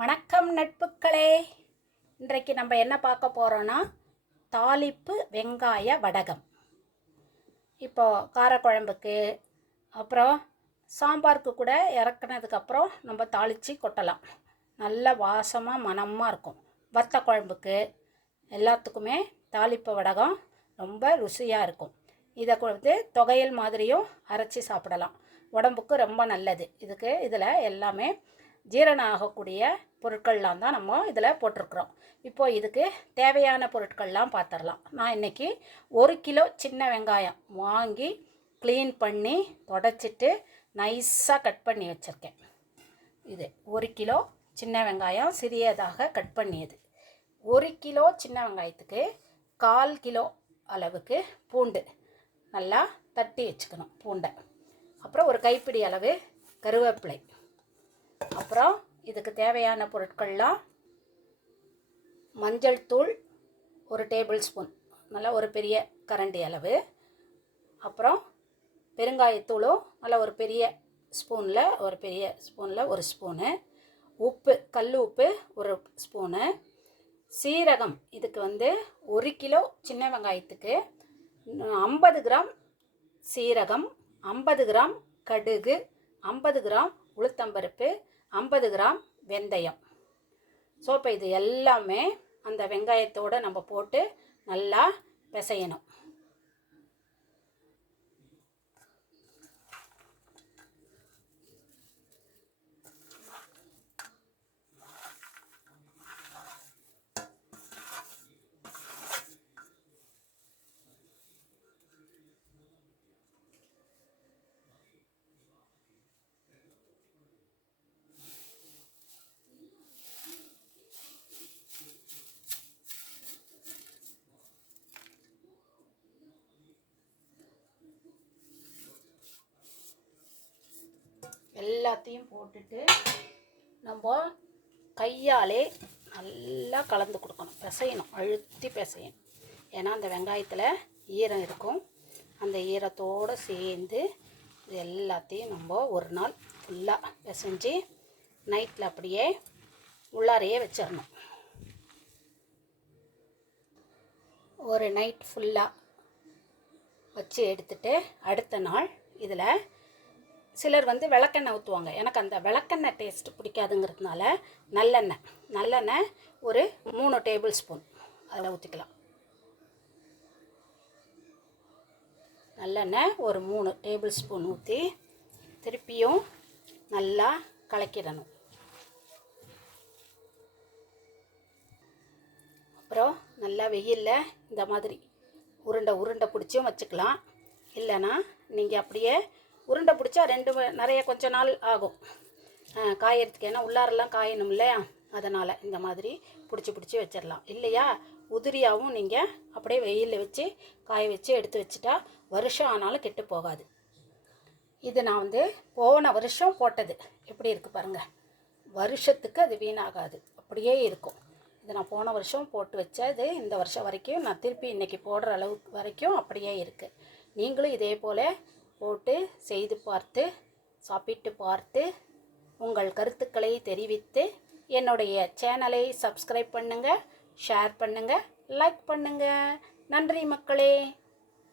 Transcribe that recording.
வணக்கம் நட்புக்களே. இன்றைக்கு நம்ம என்ன பார்க்க போகிறோன்னா தாளிப்பு வெங்காய வடகம். இப்போது காரக்குழம்புக்கு அப்புறம் சாம்பாருக்கு கூட இறக்குனதுக்கப்புறம் நம்ம தாளித்து கொட்டலாம். நல்ல வாசமாக மணமாக இருக்கும். வத்த குழம்புக்கு எல்லாத்துக்குமே தாளிப்பு வடகம் ரொம்ப ருசியாக இருக்கும். இதை கொடுத்து தொகையல் மாதிரியும் அரைச்சி சாப்பிடலாம். உடம்புக்கு ரொம்ப நல்லது. இதில் எல்லாமே ஜீரணம் ஆகக்கூடிய பொருட்கள்லாம் தான் நம்ம இதில் போட்டிருக்கிறோம். இப்போது இதுக்கு தேவையான பொருட்கள்லாம் பார்த்துடலாம். நான் இன்றைக்கி 1 கிலோ சின்ன வெங்காயம் வாங்கி க்ளீன் பண்ணி தொடச்சிட்டு நைஸாக கட் பண்ணி வச்சுருக்கேன். இது 1 கிலோ சின்ன வெங்காயம் சிறியதாக கட் பண்ணியது. 1 கிலோ சின்ன வெங்காயத்துக்கு 1/4 கிலோ அளவுக்கு பூண்டு நல்லா தட்டி வச்சுக்கணும். பூண்டை அப்புறம் ஒரு கைப்பிடி அளவு கருவேப்பிலை. அப்புறம் இதுக்கு தேவையான பொருட்கள்லாம் மஞ்சள் தூள் 1 டேபிள் ஸ்பூன், நல்லா ஒரு பெரிய கரண்டி அளவு. அப்புறம் பெருங்காயத்தூளும் நல்லா ஒரு பெரிய ஸ்பூனில் 1 ஸ்பூனு. உப்பு, கல் உப்பு 1 ஸ்பூனு. சீரகம், இதுக்கு 1 கிலோ சின்ன வெங்காயத்துக்கு 50 கிராம் சீரகம், 50 கிராம் கடுகு, 50 கிராம் உளுத்தம்பருப்பு, 50 கிராம் வெந்தயம். ஸோ இப்போ இது எல்லாமே அந்த வெங்காயத்தோடு நம்ம போட்டு நல்லா பிசையணும். எல்லாத்தையும் போட்டுட்டு நம்ம கையாலே நல்லா கலந்து கொடுக்கணும், பிசையணும், அழுத்தி பிசையணும். ஏன்னா அந்த வெங்காயத்தில் ஈரம் இருக்கும். அந்த ஈரத்தோடு சேர்ந்து இது எல்லாத்தையும் நம்ம ஒரு நாள் ஃபுல்லாக பிசைஞ்சு நைட்டில் அப்படியே உள்ளாரையே வச்சிடணும். ஒரு நைட் ஃபுல்லாக வச்சு எடுத்துட்டு அடுத்த நாள் இதில் சிலர் விளக்கெண்ணெய் ஊற்றுவாங்க. எனக்கு அந்த விளக்கெண்ணெய் டேஸ்ட் பிடிக்காதுங்கிறதுனால நல்லெண்ணெய் ஒரு 3 டேபிள் ஸ்பூன் அதில் ஊற்றிக்கலாம். நல்லெண்ணெய் ஒரு 3 டேபிள் ஸ்பூன் ஊற்றி திருப்பியும் நல்லா கலக்கிடணும். அப்புறம் நல்லா வெயிலில் இந்த மாதிரி உருண்டை பிடிச்சும் வச்சுக்கலாம். இல்லைன்னா நீங்கள் அப்படியே உருண்டை பிடிச்சா நிறைய கொஞ்ச நாள் ஆகும் காயறதுக்கு. ஏன்னா உள்ளாரெல்லாம் காயணும் இல்லையா, அதனால் இந்த மாதிரி பிடிச்சி வச்சிடலாம். இல்லையா உதிரியாகவும் நீங்கள் அப்படியே வெயிலில் வச்சு காய வச்சு எடுத்து வச்சுட்டா வருஷம் ஆனாலும் கெட்டு போகாது. இது நான் போன வருஷம் போட்டது. எப்படி இருக்குது பாருங்கள், வருஷத்துக்கு அது வீணாகாது, அப்படியே இருக்கும். இது நான் போன வருஷம் போட்டு வச்சது. இந்த வருஷம் வரைக்கும் நான் திருப்பி இன்றைக்கி போடுற அளவுக்கு வரைக்கும் அப்படியே இருக்குது. நீங்களும் இதே போல் போட்டு செய்து பார்த்து சாப்பிட்டு பார்த்து உங்கள் கருத்துக்களை தெரிவித்து என்னுடைய சேனலை சப்ஸ்கிரைப் பண்ணுங்கள், ஷேர் பண்ணுங்கள், லைக் பண்ணுங்கள். நன்றி மக்களே.